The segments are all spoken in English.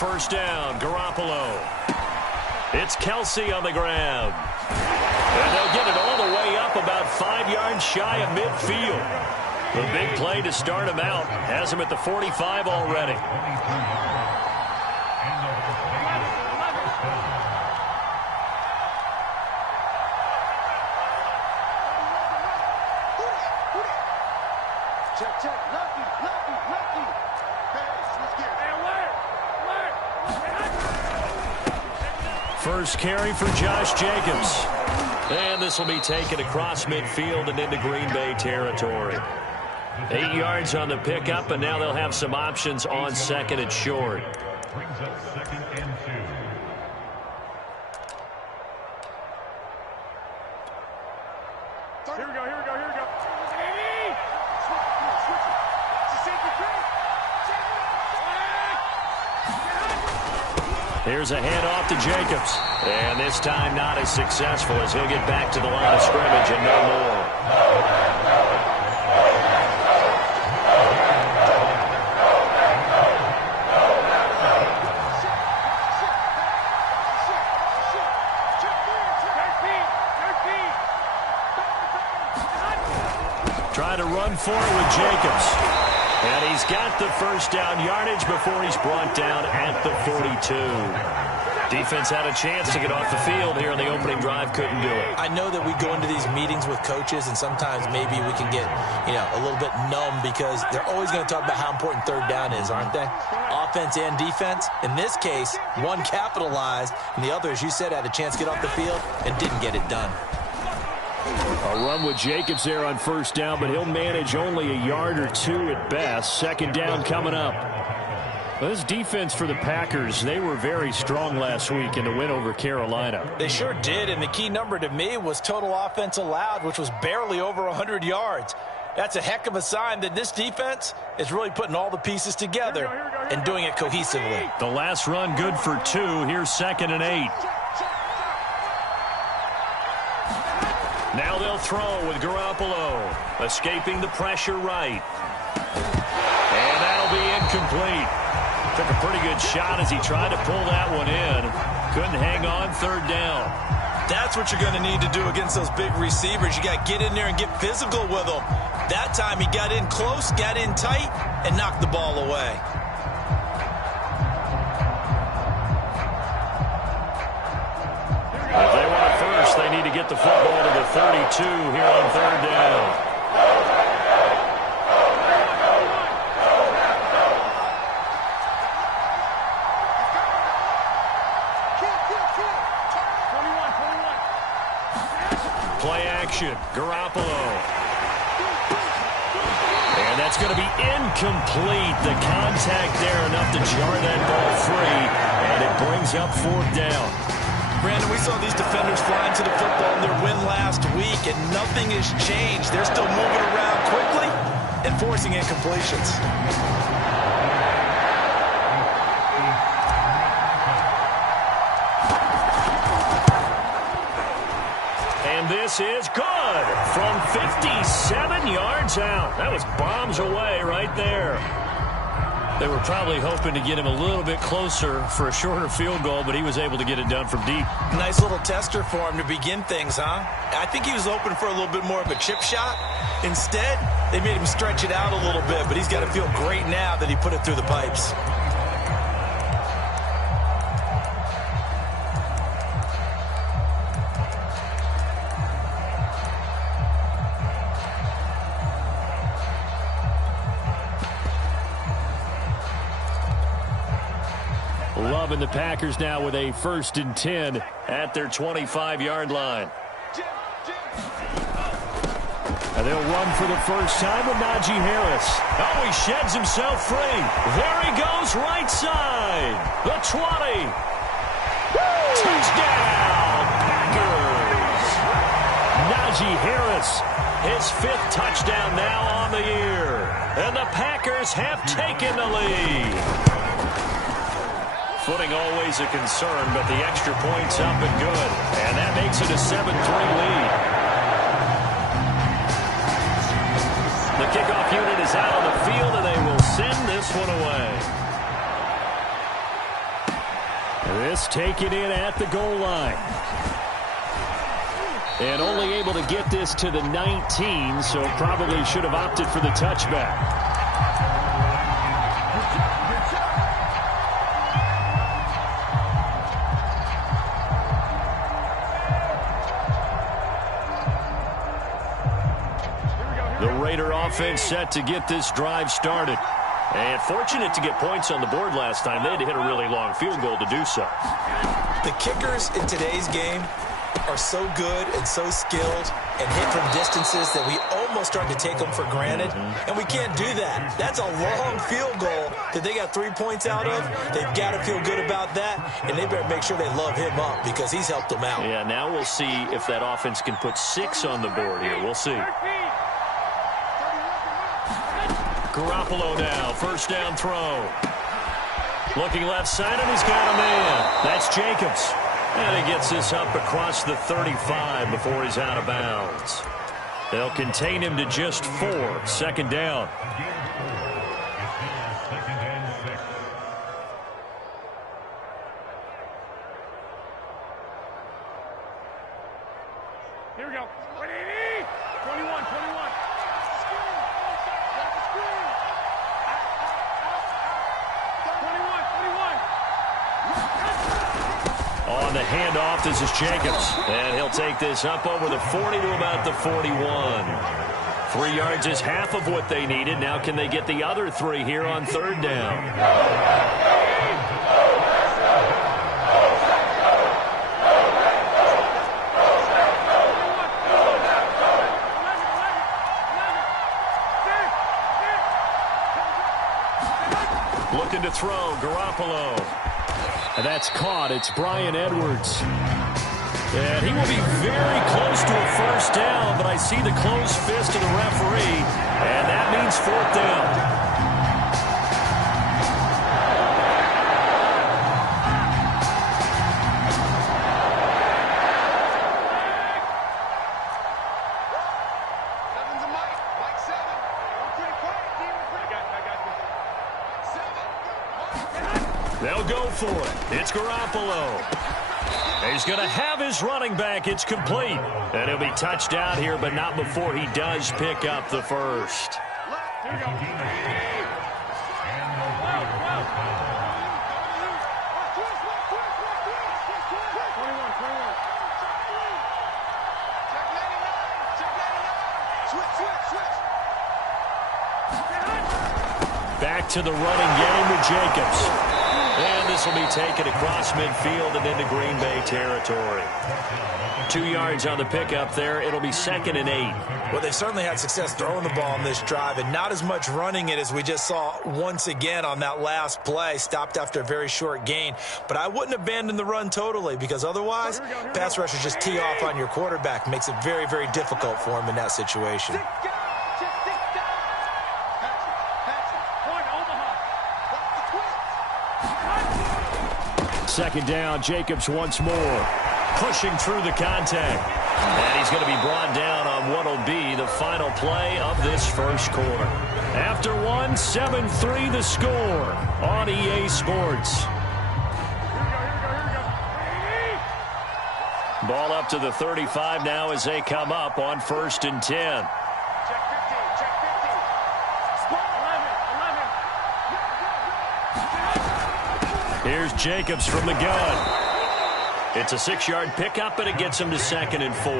first down. Garoppolo. It's Kelsey on the grab. And they'll get it all the way up about 5 yards shy of midfield. The big play to start him out has him at the 45 already. Check. Lucky. First carry for Josh Jacobs. And this will be taken across midfield and into Green Bay territory. 8 yards on the pickup, and now they'll have some options on second and short. Brings up 2nd and 2. Here we go. Here's a handoff to Jacobs. And this time not as successful as he'll get back to the line of scrimmage and no more. Trying to run for it with Jacobs. And he's got the first down yardage before he's brought down at the 42. Defense had a chance to get off the field here on the opening drive, couldn't do it. I know that we go into these meetings with coaches, and sometimes maybe we can get, a little bit numb because they're always going to talk about how important third down is, aren't they? Offense and defense. In this case, one capitalized, and the other, as you said, had a chance to get off the field and didn't get it done. A run with Jacobs there on first down, but he'll manage only a yard or two at best. Second down coming up. Well, this defense for the Packers, they were very strong last week in the win over Carolina. They sure did, and the key number to me was total offense allowed, which was barely over 100 yards. That's a heck of a sign that this defense is really putting all the pieces together and doing it cohesively. The last run good for 2. Here's 2nd and 8. Now they'll throw with Garoppolo, escaping the pressure right. And that'll be incomplete. Took a pretty good shot as he tried to pull that one in. Couldn't hang on, third down. That's what you're going to need to do against those big receivers. You got to get in there and get physical with them. That time he got in close, got in tight, and knocked the ball away. If they want it first, they need to get the football to the 32 here on third down. Play action, Garoppolo. And that's going to be incomplete. The contact there enough to jar that ball free, and it brings up 4th down. Brandon, we saw these defenders flying to the football in their win last week, and nothing has changed. They're still moving around quickly and forcing incompletions. And this is good from 57 yards out. That was bombs away right there. They were probably hoping to get him a little bit closer for a shorter field goal, but he was able to get it done from deep. Nice little tester for him to begin things, huh? I think he was hoping for a little bit more of a chip shot. Instead, they made him stretch it out a little bit, but he's got to feel great now that he put it through the pipes. Loving the Packers now with a 1st and 10 at their 25-yard line. And they'll run for the first time with Najee Harris. Oh, he sheds himself free. There he goes, right side. The 20. Touchdown, Packers. Najee Harris, his 5th touchdown now on the year. And the Packers have taken the lead. Footing always a concern, but the extra point's up and good. And that makes it a 7-3 lead. The kickoff unit is out on the field, and they will send this one away. This taken in at the goal line. And only able to get this to the 19, so probably should have opted for the touchback. The Raider offense set to get this drive started. And fortunate to get points on the board last time. They had to hit a really long field goal to do so. The kickers in today's game are so good and so skilled and hit from distances that we almost start to take them for granted. And we can't do that. That's a long field goal that they got 3 points out of. They've got to feel good about that, and they better make sure they love him up because he's helped them out. Yeah, now we'll see if that offense can put 6 on the board here. We'll see. Garoppolo now, first down throw. Looking left side, and he's got a man. That's Jacobs. And he gets this up across the 35 before he's out of bounds. They'll contain him to just 4. Second down. Here we go. 21. On the handoff, this is Jacobs. And he'll take this up over the 40 to about the 41. 3 yards is half of what they needed. Now can they get the other 3 here on third down? Looking to throw, Garoppolo. And that's caught. It's Bryan Edwards. And he will be very close to a first down, but I see the closed fist of the referee, and that means fourth down. They'll go for it. It's Garoppolo. He's going to have his running back. It's complete. And he'll be touched out here, but not before he does pick up the first. Back to the running game with Jacobs. And this will be taken across midfield and into Green Bay territory. 2 yards on the pickup there. It'll be 2nd and 8. Well, they've certainly had success throwing the ball on this drive and not as much running it as we just saw once again on that last play. Stopped after a very short gain. But I wouldn't abandon the run totally because otherwise, pass rushers just tee off on your quarterback. Makes it very, very difficult for him in that situation. Second down, Jacobs once more. Pushing through the contact. And he's going to be brought down on what will be the final play of this first quarter. After 1, 7-3 the score on EA Sports. Ball up to the 35 now as they come up on 1st and 10. Here's Jacobs from the gun. It's a 6-yard pickup, but it gets him to 2nd and 4.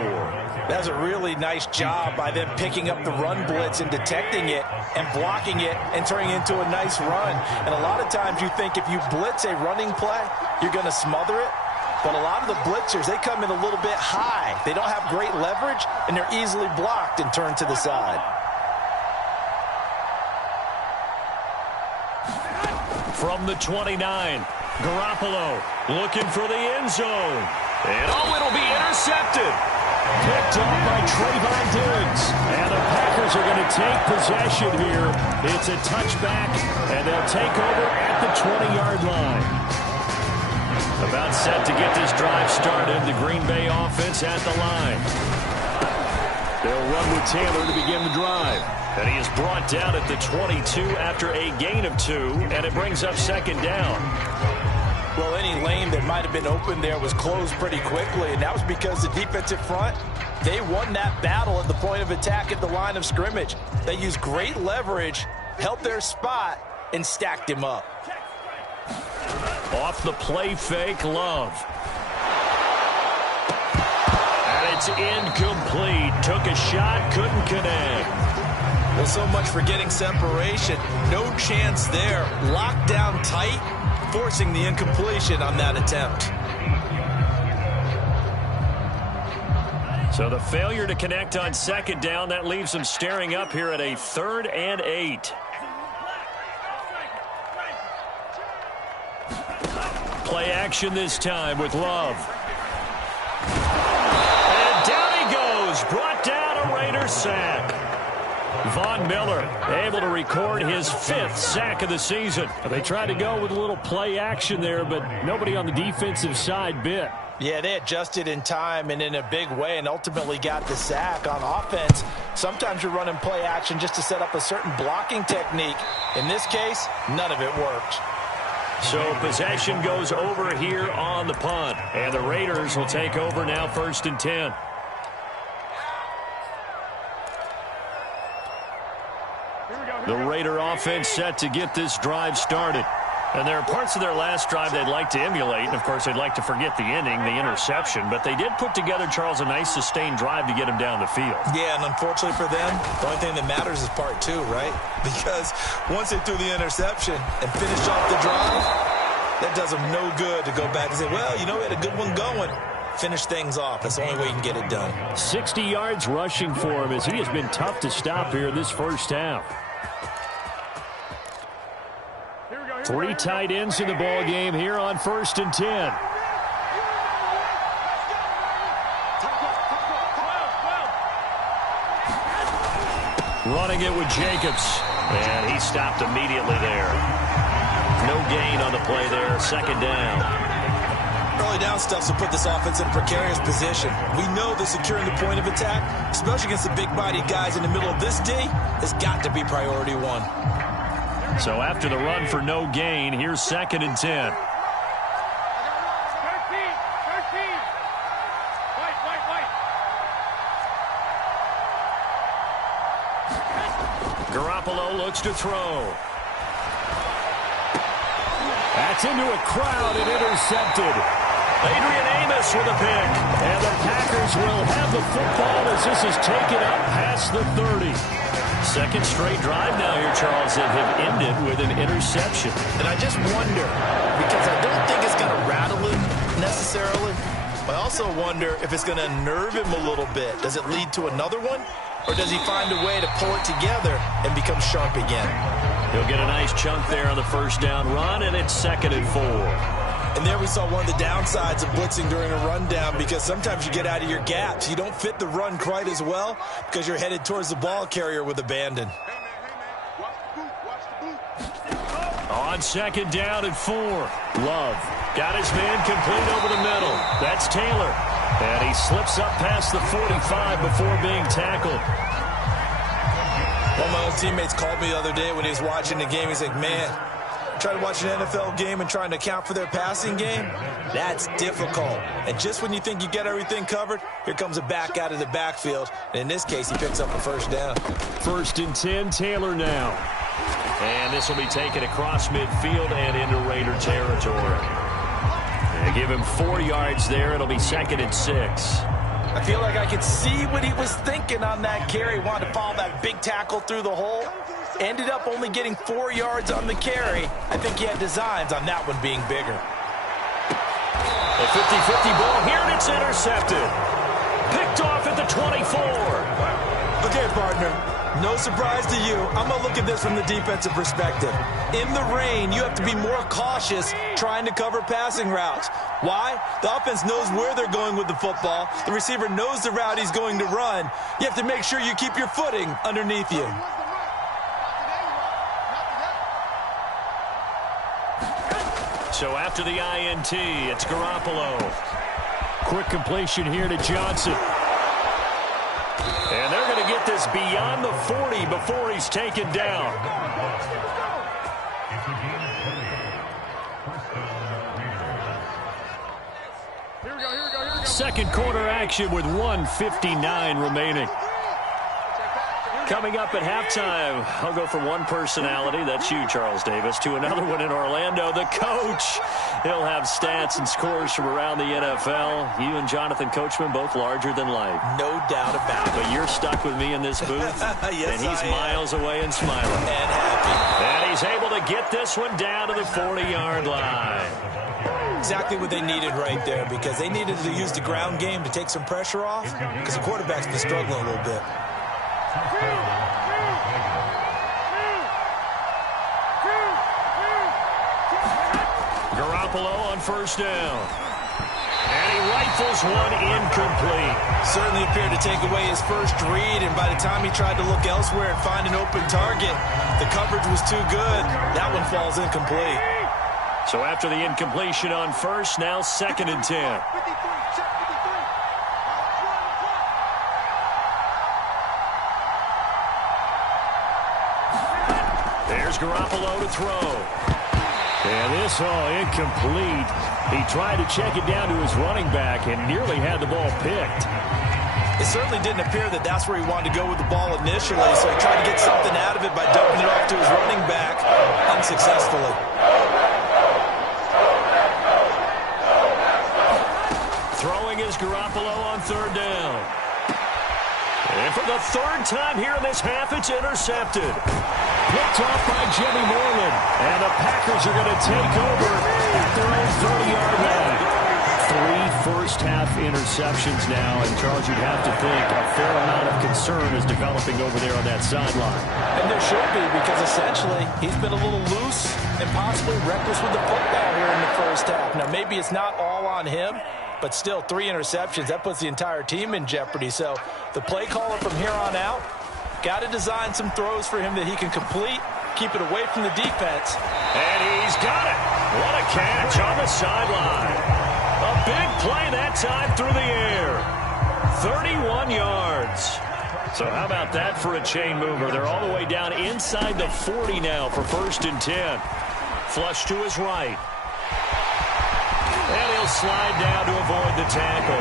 That's a really nice job by them picking up the run blitz and detecting it and blocking it and turning it into a nice run. And a lot of times you think if you blitz a running play, you're going to smother it. But a lot of the blitzers, they come in a little bit high. They don't have great leverage, and they're easily blocked and turned to the side. From the 29, Garoppolo looking for the end zone. And it'll be intercepted. Picked up by Trayvon Diggs. And the Packers are going to take possession here. It's a touchback, and they'll take over at the 20-yard line. About set to get this drive started. The Green Bay offense at the line. They'll run with Taylor to begin the drive. And he is brought down at the 22 after a gain of 2, and it brings up 2nd down. Well, any lane that might have been open there was closed pretty quickly, and that was because the defensive front, they won that battle at the point of attack at the line of scrimmage. They used great leverage, held their spot, and stacked him up. Off the play fake, Love. And it's incomplete. Took a shot, couldn't connect. Well, so much for getting separation. No chance there. Locked down tight, forcing the incompletion on that attempt. So the failure to connect on second down, that leaves them staring up here at a 3rd and 8. Play action this time with Love. And down he goes. Brought down a Raider sack. Von Miller able to record his 5th sack of the season. They tried to go with a little play action there, but nobody on the defensive side bit. Yeah, they adjusted in time and in a big way and ultimately got the sack. On offense, sometimes you're running play action just to set up a certain blocking technique. In this case, none of it worked. So possession goes over here on the punt, and the Raiders will take over now 1st and 10. The Raider offense set to get this drive started. And there are parts of their last drive they'd like to emulate. And, of course, they'd like to forget the ending, the interception. But they did put together, Charles, a nice sustained drive to get him down the field. Yeah, and unfortunately for them, the only thing that matters is part 2, right? Because once they threw the interception and finished off the drive, that does them no good to go back and say, well, you know, we had a good one going. Finish things off. That's the only way you can get it done. 60 yards rushing for him as he has been tough to stop here this first half. 3 tight ends in the ball game here on 1st and 10. Running it with Jacobs, and he stopped immediately there. No gain on the play there. 2nd down. Early down stuff will put this offense in a precarious position. We know that securing the point of attack, especially against the big-bodied guys in the middle of this D, has got to be priority 1. So after the run for no gain, here's 2nd and 10. 13. White. Garoppolo looks to throw. That's into a crowd and intercepted. Adrian Amos with a pick. And the Packers will have the football as this is taken up past the 30. 2nd straight drive now here, Charles, that have ended with an interception. And I just wonder, because I don't think it's going to rattle him necessarily, but I also wonder if it's going to nerve him a little bit. Does it lead to another one? Or does he find a way to pull it together and become sharp again? He'll get a nice chunk there on the 1st down run, and it's 2nd and 4. And there we saw one of the downsides of blitzing during a rundown, because sometimes you get out of your gaps. You don't fit the run quite as well because you're headed towards the ball carrier with abandon. On 2nd down and 4. Love got his man complete over the middle. That's Taylor. And he slips up past the 45 before being tackled. One of my old teammates called me the other day when he was watching the game. He's like, man, trying to watch an NFL game and trying to account for their passing game, that's difficult. And just when you think you get everything covered, here comes a back out of the backfield. And in this case, he picks up a 1st down. 1st and 10, Taylor now. And this will be taken across midfield and into Raider territory. They give him 4 yards there. It'll be 2nd and 6. I feel like I could see what he was thinking on that carry. Wanted to follow that big tackle through the hole. Ended up only getting 4 yards on the carry. I think he had designs on that one being bigger. A 50-50 ball here, and it's intercepted. Picked off at the 24. Okay, partner. No surprise to you. I'm going to look at this from the defensive perspective. In the rain, you have to be more cautious trying to cover passing routes. Why? The offense knows where they're going with the football. The receiver knows the route he's going to run. You have to make sure you keep your footing underneath you. So after the INT, it's Garoppolo. Quick completion here to Johnson. And they're going to get this beyond the 40 before he's taken down. second quarter action with 1:59 remaining. Coming up at halftime, I'll go from one personality, that's you, Charles Davis, to another one in Orlando, the coach. He'll have stats and scores from around the NFL. You and Jonathan Coachman, both larger than life. No doubt about it. But you're stuck with me in this booth, yes, and he's miles away and smiling. And happy. And he's able to get this one down to the 40-yard line. Exactly what they needed right there, because they needed to use the ground game to take some pressure off, because the quarterback's been struggling a little bit. Garoppolo on first down. And he rifles one incomplete. Certainly appeared to take away his first read, and by the time he tried to look elsewhere and find an open target, the coverage was too good. That one falls incomplete. So after the incompletion on first, now 2nd and 10. There's Garoppolo to throw. And this all incomplete. He tried to check it down to his running back and nearly had the ball picked. It certainly didn't appear that that's where he wanted to go with the ball initially, so he tried to get something out of it by dumping it off to his running back unsuccessfully. Throwing is Garoppolo on third down. And for the third time here in this half, it's intercepted. Picked off by Jimmy Moreland. And the Packers are going to take over at their own 30-yard line. 3 first-half interceptions now. And, Charles, you'd have to think a fair amount of concern is developing over there on that sideline. And there should be, because essentially he's been a little loose and possibly reckless with the football here in the first half. Now, maybe it's not all on him, but still 3 interceptions. That puts the entire team in jeopardy. So the play caller from here on out got to design some throws for him that he can complete, keep it away from the defense. And he's got it. What a catch on the sideline. A big play that time through the air. 31 yards. So how about that for a chain mover? They're all the way down inside the 40 now for 1st and 10. Flush to his right. And he'll slide down to avoid the tackle.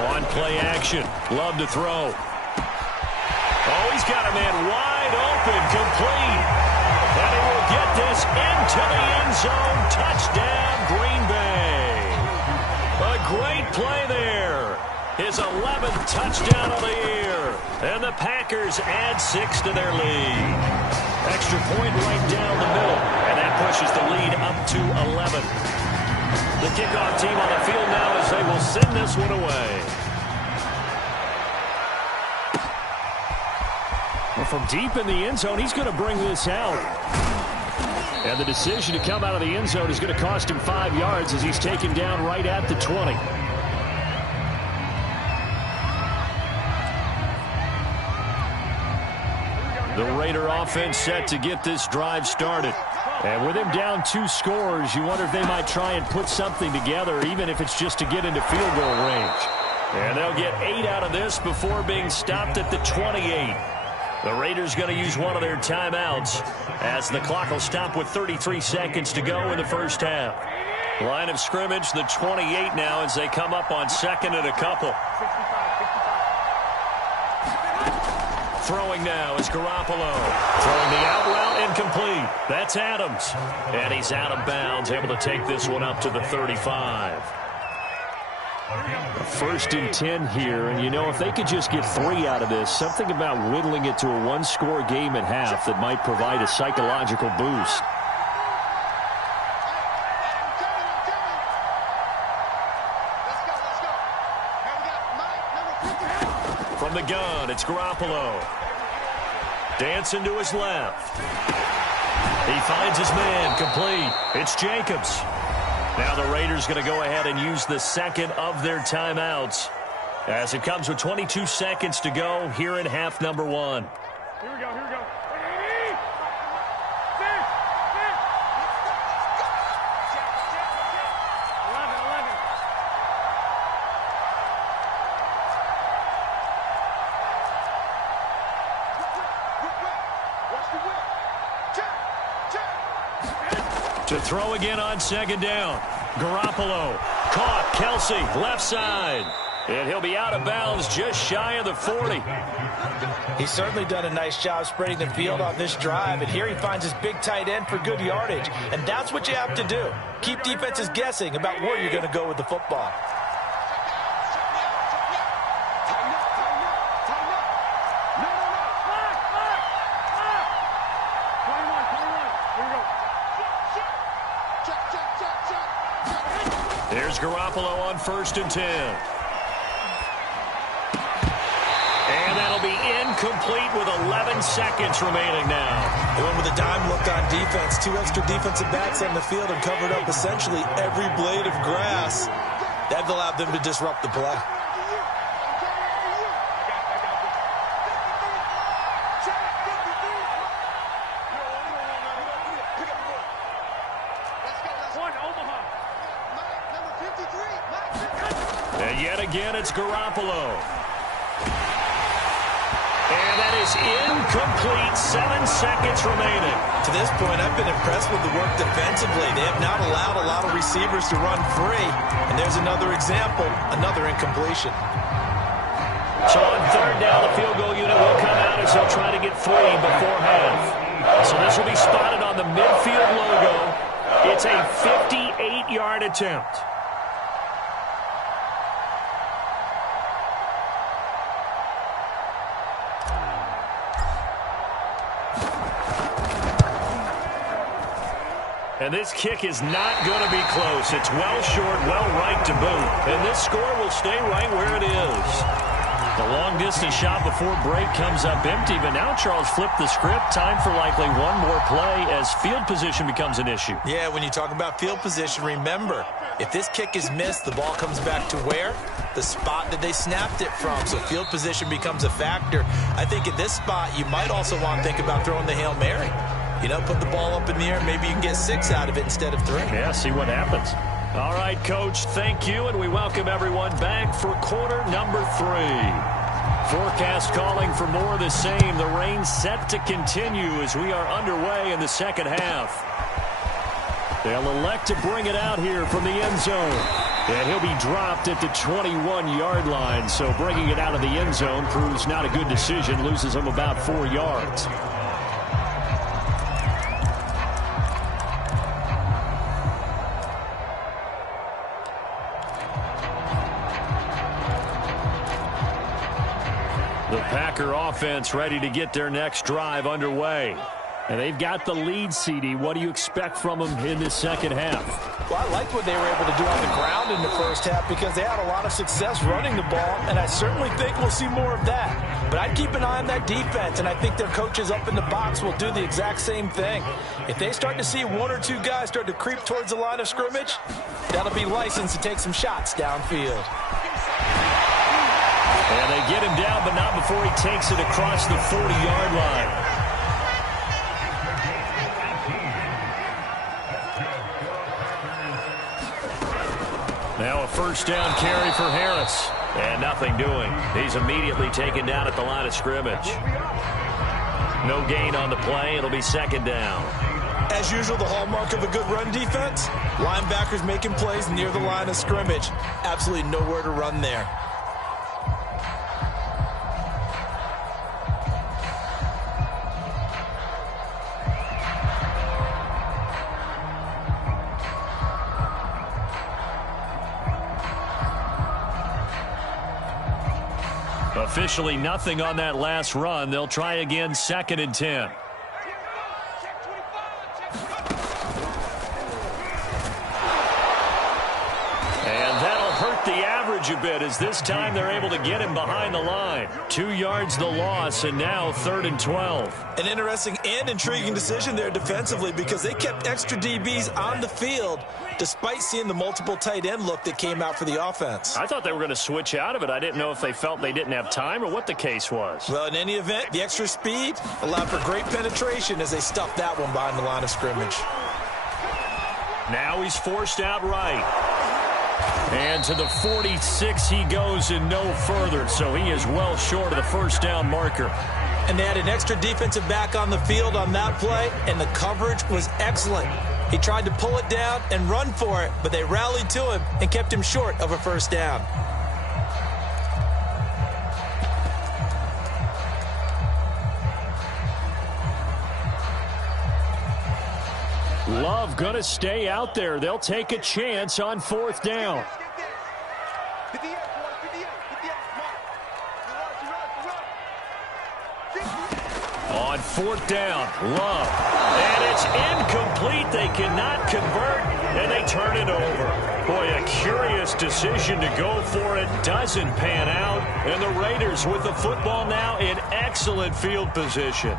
On play action. Love to throw. Oh, he's got a man wide open. Complete. And he will get this into the end zone. Touchdown, Green Bay. A great play there. His 11th touchdown of the year. And the Packers add 6 to their lead. Extra point right down the middle. And that pushes the lead up to 11. The kickoff team on the field now as they will send this one away. Well, from deep in the end zone, he's going to bring this out. And the decision to come out of the end zone is going to cost him 5 yards as he's taken down right at the 20. The Raider offense set to get this drive started. And with him down 2 scores, you wonder if they might try and put something together, even if it's just to get into field goal range. And they'll get 8 out of this before being stopped at the 28. The Raiders going to use one of their timeouts as the clock will stop with 33 seconds to go in the first half. Line of scrimmage, the 28 now as they come up on 2nd and a couple. Throwing now is Garoppolo. Throwing the out route incomplete. That's Adams. And he's out of bounds, able to take this one up to the 35. 1st and 10 here, and you know, if they could just get 3 out of this, something about whittling it to a 1-score game at half that might provide a psychological boost. From the gun, it's Garoppolo. Dancing to his left. He finds his man, complete. It's Jacobs. Now the Raiders going to go ahead and use the 2nd of their timeouts as it comes with 22 seconds to go here in half number 1. Here we go, here we go. 11. Watch the whip. Check. To throw again on second down. Garoppolo caught. Kelsey, left side. And he'll be out of bounds just shy of the 40. He's certainly done a nice job spreading the field on this drive, and here he finds his big tight end for good yardage. And that's what you have to do. Keep defenses guessing about where you're going to go with the football. There's Garoppolo on 1st and 10. And that'll be incomplete with 11 seconds remaining now. They went with a dime look on defense. 2 extra defensive backs on the field and covered up essentially every blade of grass. That allowed them to disrupt the play. And yet again, it's Garoppolo. And that is incomplete. 7 seconds remaining. To this point, I've been impressed with the work defensively. They have not allowed a lot of receivers to run free. And there's another example, another incompletion. So on 3rd down, the field goal unit will come out as they'll try to get 3 before half. So this will be spotted on the midfield logo. It's a 58-yard attempt. And this kick is not going to be close. It's well short, well right to boot. And this score will stay right where it is. The long-distance shot before break comes up empty, but now Charles flipped the script. Time for likely one more play as field position becomes an issue. Yeah, when you talk about field position, remember, if this kick is missed, the ball comes back to where? The spot that they snapped it from. So field position becomes a factor. I think at this spot, you might also want to think about throwing the Hail Mary. You know, put the ball up in the air. Maybe you can get 6 out of it instead of 3. Yeah, see what happens. All right, Coach, thank you, and we welcome everyone back for quarter number 3. Forecast calling for more of the same. The rain set to continue as we are underway in the second half. They'll elect to bring it out here from the end zone. And he'll be dropped at the 21-yard line, so bringing it out of the end zone proves not a good decision, loses him about 4 yards. The Packer offense ready to get their next drive underway. And they've got the lead, CD. What do you expect from them in this second half? Well, I liked what they were able to do on the ground in the first half because they had a lot of success running the ball, and I certainly think we'll see more of that. But I'd keep an eye on that defense, and I think their coaches up in the box will do the exact same thing. If they start to see 1 or 2 guys start to creep towards the line of scrimmage, that'll be licensed to take some shots downfield. And they get him down, but not before he takes it across the 40-yard line. Now a first down carry for Harris. And nothing doing. He's immediately taken down at the line of scrimmage. No gain on the play. It'll be second down. As usual, the hallmark of a good run defense, linebackers making plays near the line of scrimmage. Absolutely nowhere to run there. Officially nothing on that last run. They'll try again, 2nd and 10. And that'll hurt the average a bit as this time they're able to get him behind the line. 2 yards the loss, and now 3rd and 12. An interesting and intriguing decision there defensively because they kept extra DBs on the field despite seeing the multiple tight end look that came out for the offense. I thought they were going to switch out of it. I didn't know if they felt they didn't have time or what the case was. Well, in any event, the extra speed allowed for great penetration as they stuffed that one behind the line of scrimmage. Now he's forced out right. And to the 46 he goes and no further, so he is well short of the first down marker. And they had an extra defensive back on the field on that play, and the coverage was excellent. He tried to pull it down and run for it, but they rallied to him and kept him short of a first down. Love going to stay out there. They'll take a chance on 4th down. On 4th down, Love. And it's incomplete. They cannot convert, and they turn it over. Boy, a curious decision to go for it. Doesn't pan out. And the Raiders with the football now in excellent field position.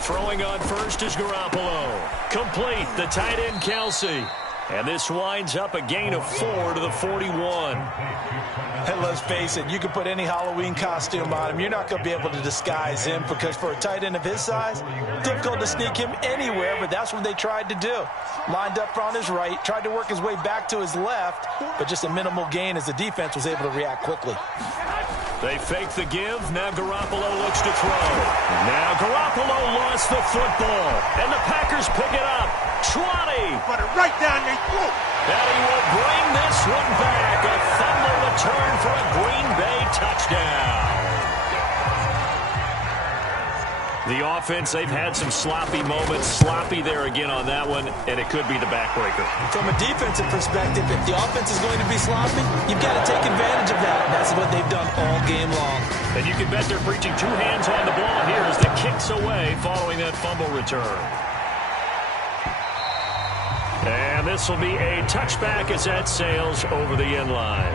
Throwing on first is Garoppolo. Complete, the tight end Kelsey. And this winds up a gain of 4 to the 41. And let's face it, you can put any Halloween costume on him. You're not going to be able to disguise him because for a tight end of his size, difficult to sneak him anywhere, but that's what they tried to do. Lined up on his right, tried to work his way back to his left, but just a minimal gain as the defense was able to react quickly. They fake the give. Now Garoppolo looks to throw. Now Garoppolo lost the football. And the Packers pick it up. 20. Put it right down their throat. And he will bring this one back. A fumble return for a Green Bay touchdown. The offense, they've had some sloppy moments. Sloppy there again on that one, and it could be the backbreaker. From a defensive perspective, if the offense is going to be sloppy, you've got to take advantage of that. And that's what they've done all game long. And you can bet they're preaching 2 hands on the ball here as the kick's away following that fumble return. And this will be a touchback as that sails over the end line.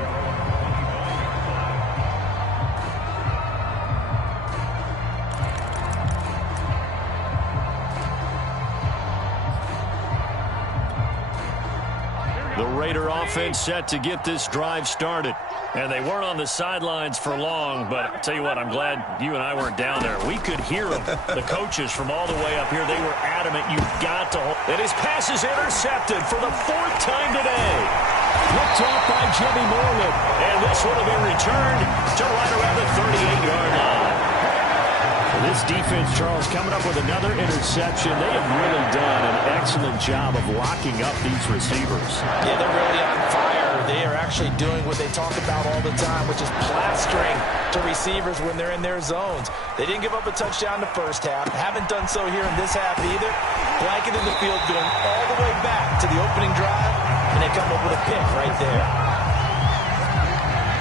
The Raider offense set to get this drive started. And they weren't on the sidelines for long, but I'll tell you what, I'm glad you and I weren't down there. We could hear them, the coaches from all the way up here. They were adamant, you've got to hold. And his pass is intercepted for the 4th time today. Picked off by Jimmy Moreland. And this one will be returned to right around the 38-yard line. This defense, Charles, coming up with another interception. They have really done an excellent job of locking up these receivers. Yeah, they're really on fire. They are actually doing what they talk about all the time, which is plastering to receivers when they're in their zones. They didn't give up a touchdown the first half. Haven't done so here in this half either. Blanketed the field, going all the way back to the opening drive, and they come up with a pick right there.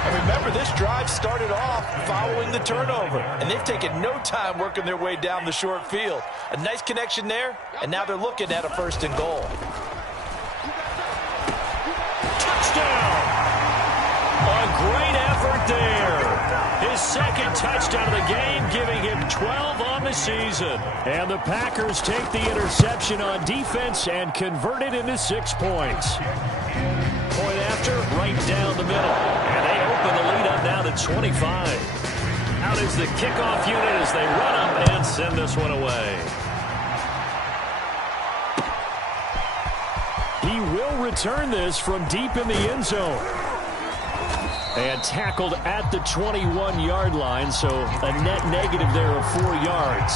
And remember, this drive started off following the turnover, and they've taken no time working their way down the short field. A nice connection there, and now they're looking at a 1st and goal. Touchdown! A great effort there. His 2nd touchdown of the game, giving him 12 on the season. And the Packers take the interception on defense and convert it into 6 points. Point after, right down the middle. And they open the lead up now to 25. Out is the kickoff unit as they run them and send this one away. He will return this from deep in the end zone. And tackled at the 21-yard line, so a net negative there of 4 yards.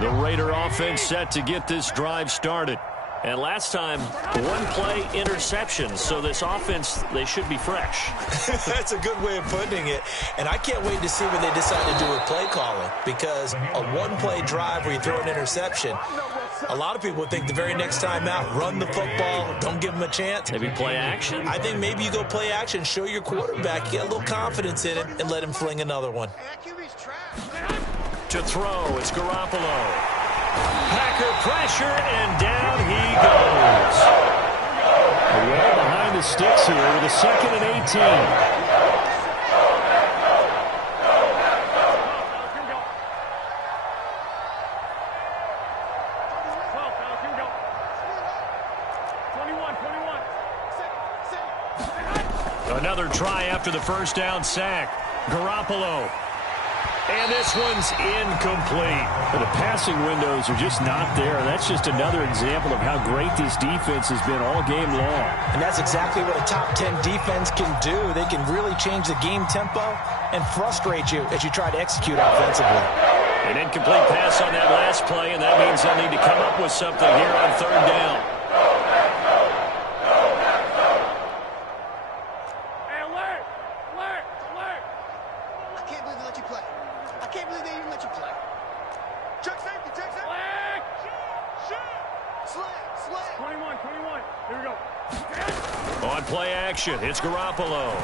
The Raider offense set to get this drive started. And last time, 1-play interception. So this offense, they should be fresh. That's a good way of putting it. And I can't wait to see what they decide to do with play calling. Because a 1-play drive where you throw an interception, a lot of people would think the very next time out, run the football, don't give them a chance. Maybe play action? I think maybe you go play action, show your quarterback, get a little confidence in him, and let him fling another one. To throw, it's Garoppolo. Packer pressure, and down he goes. Well behind the sticks here with a 2nd and 18. Another try after the 1st down sack. Garoppolo. And this one's incomplete. The passing windows are just not there. That's just another example of how great this defense has been all game long. And that's exactly what a top 10 defense can do. They can really change the game tempo and frustrate you as you try to execute offensively. An incomplete pass on that last play, and that means they'll need to come up with something here on third down. Hey, alert! Alert! Alert! I can't believe they let you play. I can't believe they even let you play. Check safety, check safety. Flag! Shoot! Slam! 21, 21. Here we go. On play action, it's Garoppolo.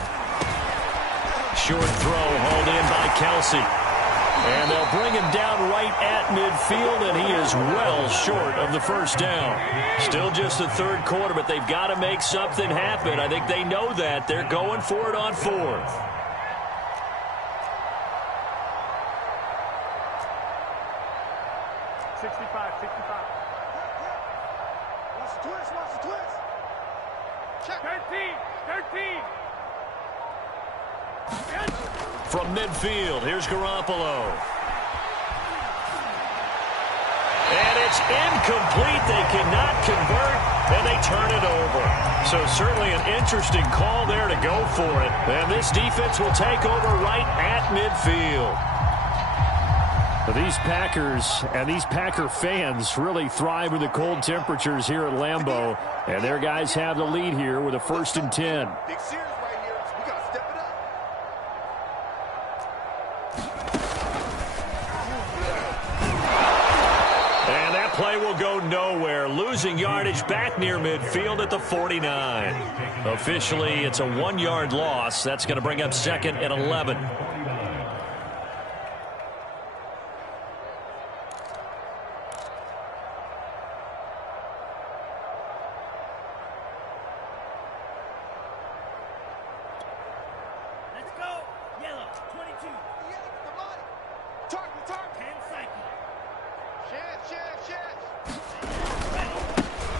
Short throw hauled in by Kelsey. And they'll bring him down right at midfield, and he is well short of the first down. Still just the third quarter, but they've got to make something happen. I think they know that. They're going for it on fourth. Watch the twist, watch the twist. Check. 13. From midfield, here's Garoppolo. And it's incomplete. They cannot convert, and they turn it over. So certainly an interesting call there to go for it. And this defense will take over right at midfield. These Packers and these Packer fans really thrive with the cold temperatures here at Lambeau. And their guys have the lead here with a 1st and 10. Big series right here. We got to step it up. And that play will go nowhere. Losing yardage back near midfield at the 49. Officially, it's a 1-yard loss. That's going to bring up 2nd and 11.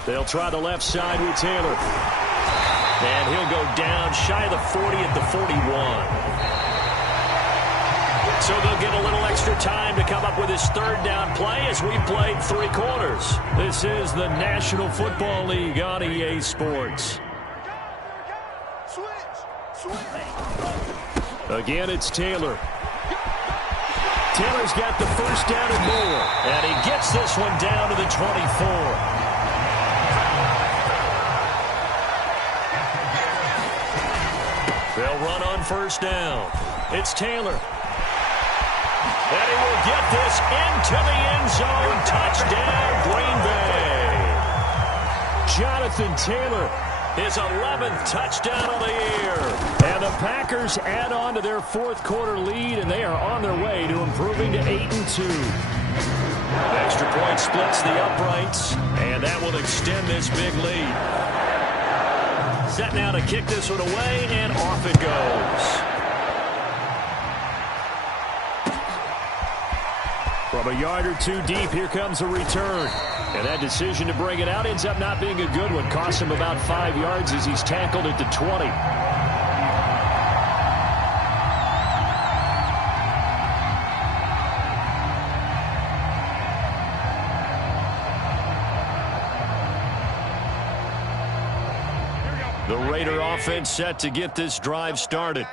They'll try the left side with Taylor. And he'll go down shy of the 40 at the 41. So they'll get a little extra time to come up with his third down play as we've played 3 quarters. This is the National Football League on EA Sports. Again, it's Taylor. Taylor's got the first down and more. And he gets this one down to the 24. They'll run on first down. It's Taylor. And he will get this into the end zone. Touchdown, Green Bay. Jonathan Taylor, his 11th touchdown of the year. And the Packers add on to their 4th quarter lead, and they are on their way to improving to 8-2. Extra point splits the uprights, and that will extend this big lead. Set now to kick this one away, and off it goes. From a yard or 2 deep, here comes a return. And that decision to bring it out ends up not being a good one. Costs him about 5 yards as he's tackled at the 20. The Raider offense set to get this drive started.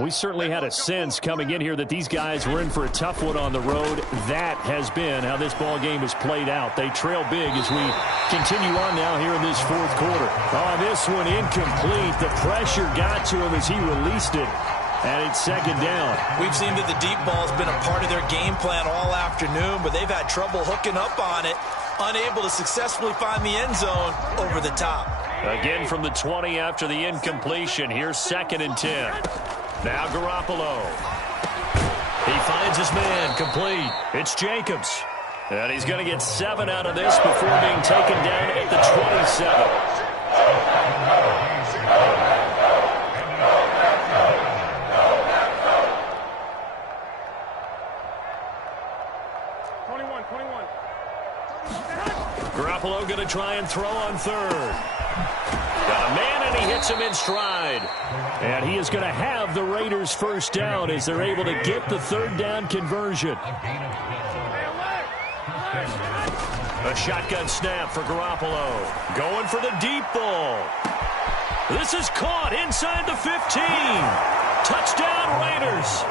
We certainly had a sense coming in here that these guys were in for a tough one on the road. That has been how this ball game has played out. They trail big as we continue on now here in this 4th quarter. Oh, this one incomplete. The pressure got to him as he released it. And it's 2nd down. We've seen that the deep ball has been a part of their game plan all afternoon, but they've had trouble hooking up on it, unable to successfully find the end zone over the top. Again from the 20 after the incompletion. Here's 2nd and 10. Now Garoppolo. He finds his man complete. It's Jacobs. And he's going to get 7 out of this before being taken down at the 27. Garoppolo going to try and throw on 3rd. Got A man, and he hits him in stride. And he is going to have the Raiders first down as they're able to get the third down conversion. A shotgun snap for Garoppolo. Going for the deep ball. This is caught inside the 15. Touchdown, Raiders.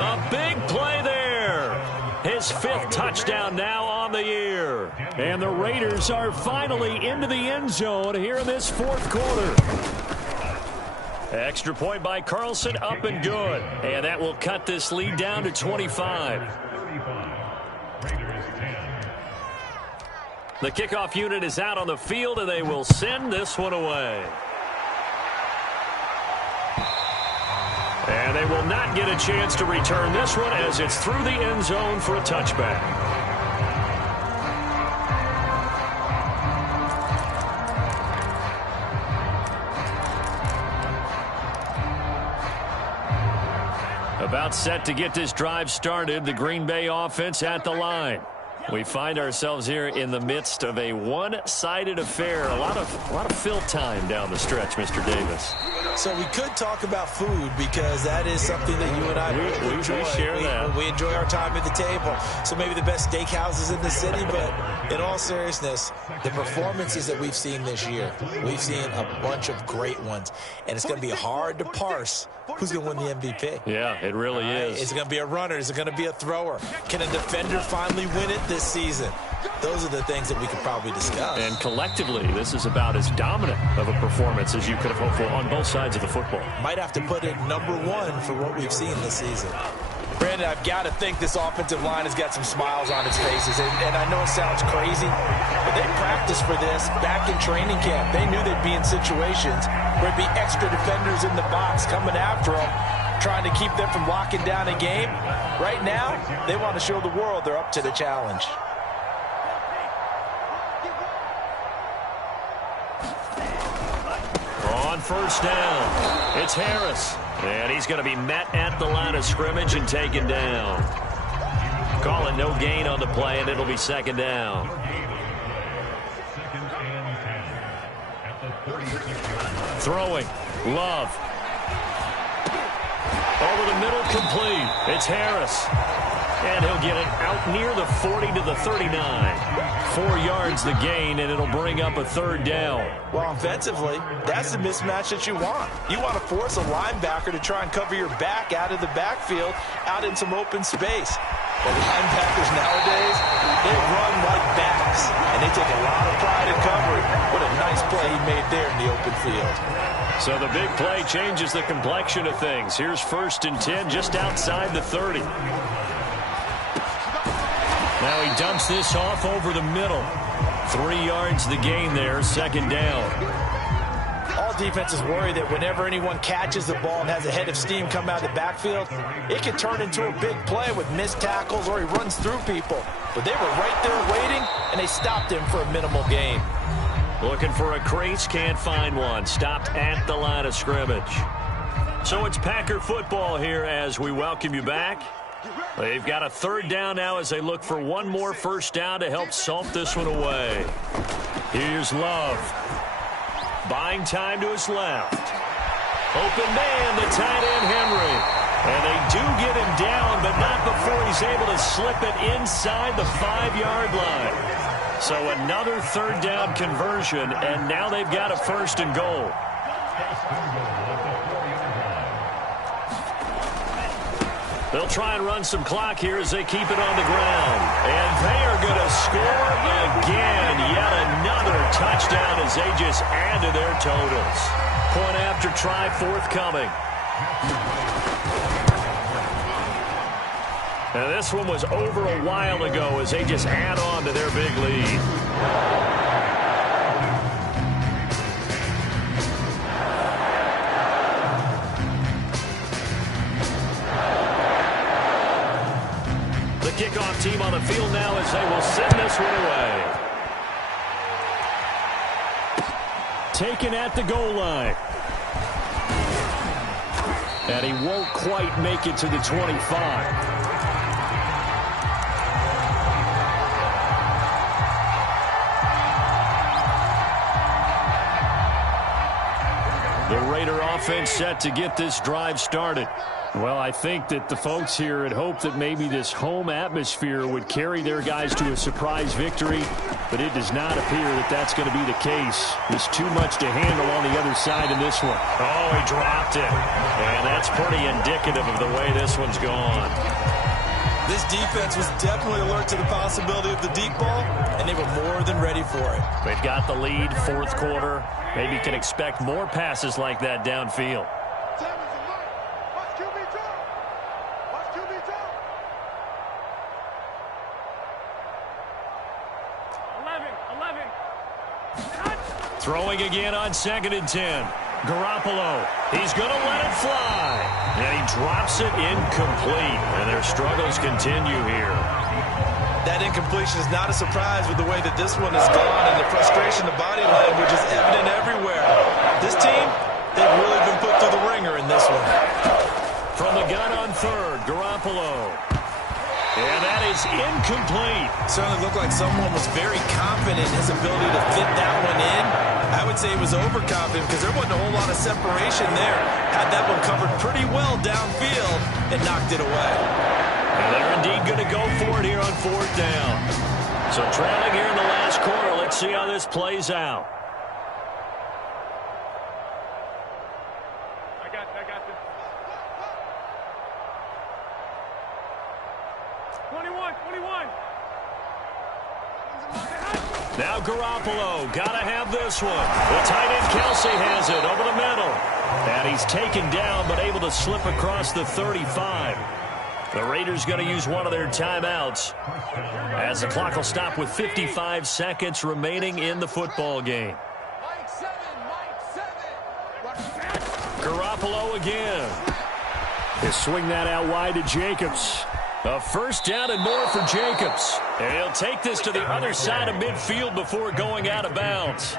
A big play there. His 5th touchdown now on the year. And the Raiders are finally into the end zone here in this 4th quarter. Extra point by Carlson, up and good. And that will cut this lead down to 25. The kickoff unit is out on the field, and they will send this one away. And they will not get a chance to return this one as it's through the end zone for a touchback. About set to get this drive started, the Green Bay offense at the line. We find ourselves here in the midst of a one-sided affair. A lot of fill time down the stretch, Mr. Davis. So we could talk about food because that is something that you and I enjoy. We share that. We enjoy our time at the table. So maybe the best steakhouses in the city, but in all seriousness, the performances that we've seen this year, we've seen a bunch of great ones. And it's going to be hard to parse who's going to win the MVP. Yeah, it really is. Is it going to be a runner? Is it going to be a thrower? Can a defender finally win it this season? Those are the things that we could probably discuss. And collectively, this is about as dominant of a performance as you could have hoped for on both sides of the football. Might have to put it #1 for what we've seen this season. Brandon, I've got to think this offensive line has got some smiles on its faces. And I know it sounds crazy, but they practiced for this back in training camp. They knew they'd be in situations where it'd be extra defenders in the box coming after them, trying to keep them from locking down a game. Right now, they want to show the world they're up to the challenge. On first down, it's Harris. And he's going to be met at the line of scrimmage and taken down. Call it no gain on the play, and it'll be second down. Throwing, Love. Over the middle, complete. It's Harris. And he'll get it out near the 40 to the 39. 4 yards the gain, and it'll bring up a third down. Well, offensively, that's the mismatch that you want. You want to force a linebacker to try and cover your back out of the backfield, out in some open space. But linebackers nowadays, they run like backs, and they take a lot of pride in covering. What a nice play he made there in the open field. So the big play changes the complexion of things. Here's 1st and 10 just outside the 30. Now he dumps this off over the middle. 3 yards the gain there, second down. All defenses worry that whenever anyone catches the ball and has a head of steam come out of the backfield, it can turn into a big play with missed tackles or he runs through people. But they were right there waiting, and they stopped him for a minimal gain. Looking for a crease, can't find one. Stopped at the line of scrimmage. So it's Packer football here as we welcome you back. They've got a third down now as they look for one more first down to help salt this one away. Here's Love. Buying time to his left. Open man, the tight end, Henry. And they do get him down, but not before he's able to slip it inside the 5-yard line. So another third down conversion, and now they've got a 1st and goal. They'll try and run some clock here as they keep it on the ground. And they are going to score again. Yet another touchdown as they just add to their totals. Point after try forthcoming. Now this one was over a while ago as they just add on to their big lead. Kickoff team on the field now as they will send this one away. Taken at the goal line. And he won't quite make it to the 25. Raider offense set to get this drive started. Well, I think that the folks here had hoped that maybe this home atmosphere would carry their guys to a surprise victory, but it does not appear that that's going to be the case. There's too much to handle on the other side in this one. Oh, he dropped it. And that's pretty indicative of the way this one's gone. This defense was definitely alert to the possibility of the deep ball, and they were more than ready for it. They've got the lead, fourth quarter. Maybe can expect more passes like that downfield. Throwing again on 2nd and 10. Garoppolo, he's going to let it fly. And he drops it incomplete. And their struggles continue here. That incompletion is not a surprise with the way that this one has gone, and the frustration, the body language is evident everywhere. This team, they've really been put through the ringer in this one. From the gun on 3rd, Garoppolo. And that is incomplete. Certainly looked like someone was very confident in his ability to fit that one in. I would say he was overconfident because there wasn't a whole lot of separation there. Had that one covered pretty well downfield and knocked it away. And they're indeed going to go for it here on 4th down. So trailing here in the last quarter, let's see how this plays out. I got this. 21. Now Garoppolo, got to have this one. The tight end Kelsey has it over the middle. And he's taken down but able to slip across the 35. The Raiders going to use one of their timeouts as the clock will stop with 55 seconds remaining in the football game. Garoppolo again. He'll swing that out wide to Jacobs. A first down and more for Jacobs. And he'll take this to the other side of midfield before going out of bounds.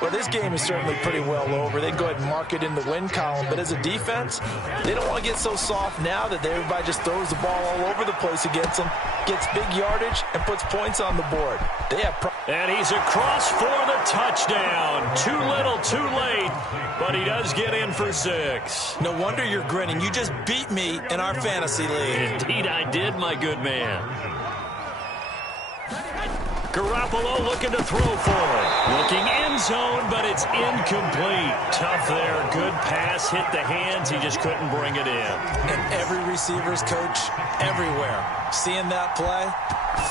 Well, this game is certainly pretty well over. They'd go ahead and mark it in the win column. But as a defense, they don't want to get so soft now that everybody just throws the ball all over the place against them, gets big yardage, and puts points on the board. They have and he's across for the touchdown. Too little, too late, but he does get in for 6. No wonder you're grinning. You just beat me in our fantasy league. Indeed, I did, my good man. Garoppolo looking to throw for it. Looking end zone, but it's incomplete. Tough there. Good pass. Hit the hands. He just couldn't bring it in. And every receiver's coach everywhere. Seeing that play,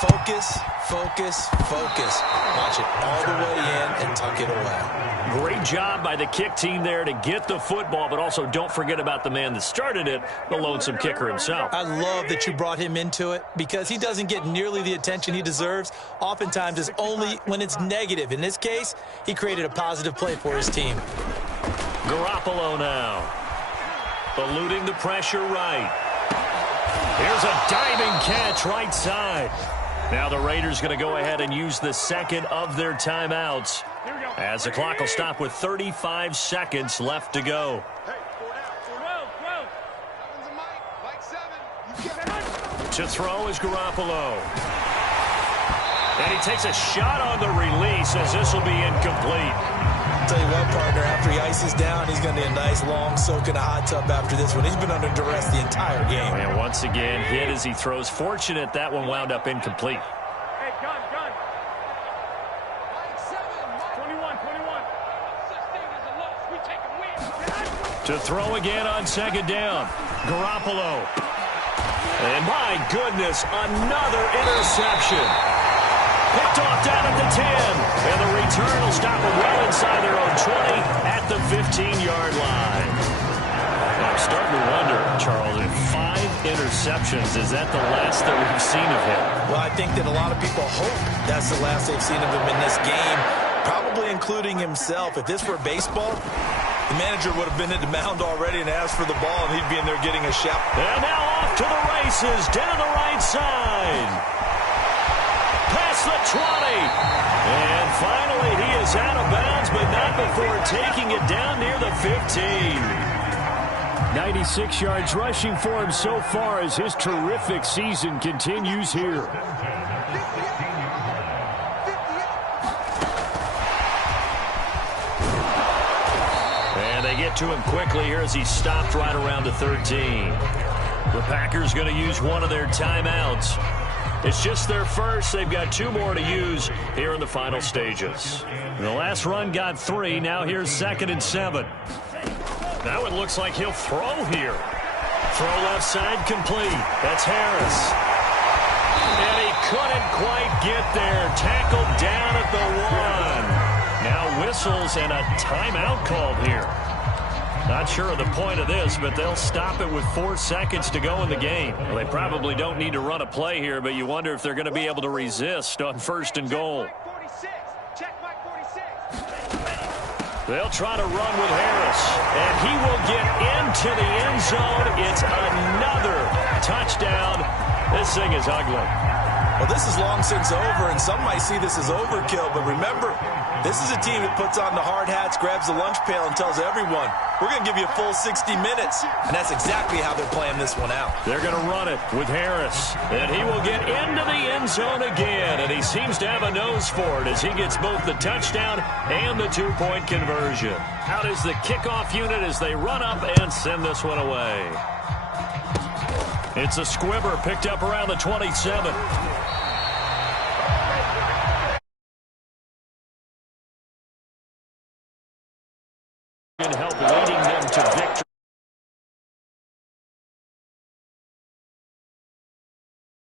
focus, focus, focus. Watch it all the way in and tuck it away. Great job by the kick team there to get the football, but also don't forget about the man that started it, the lonesome kicker himself. I love that you brought him into it because he doesn't get nearly the attention he deserves. Oftentimes it's only when it's negative. In this case, he created a positive play for his team. Garoppolo now. Eluding the pressure right. Here's a diving catch right side. Now the Raiders going to go ahead and use the second of their timeouts as the clock will stop with 35 seconds left to go. To throw is Garoppolo. And he takes a shot on the release as this will be incomplete. Tell you what, partner, after he ices down, he's going to need a nice long soak in a hot tub after this one. He's been under duress the entire game. And once again, hit as he throws. Fortunate that one wound up incomplete. Hey, gun. 21. To throw again on 2nd down. Garoppolo. And my goodness, another interception. Picked off down at the 10. And the return will stop them well inside their own 20 at the 15-yard line. I'm starting to wonder, Charles, if 5 interceptions, is that the last that we've seen of him? Well, I think that a lot of people hope that's the last they've seen of him in this game, probably including himself. If this were baseball, the manager would have been at the mound already and asked for the ball, and he'd be in there getting a shout. And now off to the races, down the right side. Past the 20. And finally, he is out of bounds, but not before taking it down near the 15. 96 yards rushing for him so far as his terrific season continues here. get to him quickly here as he's stopped right around the 13. The Packers going to use one of their timeouts. It's just their first. They've got 2 more to use here in the final stages. The last run got 3. Now here's 2nd and 7. Now it looks like he'll throw here. Throw left side complete. That's Harris. And he couldn't quite get there. Tackled down at the 1. Now whistles and a timeout called here. Not sure of the point of this, but they'll stop it with 4 seconds to go in the game. Well, they probably don't need to run a play here, but you wonder if they're going to be able to resist on 1st and goal. They'll try to run with Harris, and he will get into the end zone. It's another touchdown. This thing is ugly. Well, this is long since over, and some might see this as overkill, but remember, this is a team that puts on the hard hats, grabs the lunch pail, and tells everyone, we're going to give you a full 60 minutes. And that's exactly how they're playing this one out. They're going to run it with Harris, and he will get into the end zone again, and he seems to have a nose for it as he gets both the touchdown and the 2-point conversion. Out is the kickoff unit as they run up and send this one away. It's a squibber picked up around the 27. Help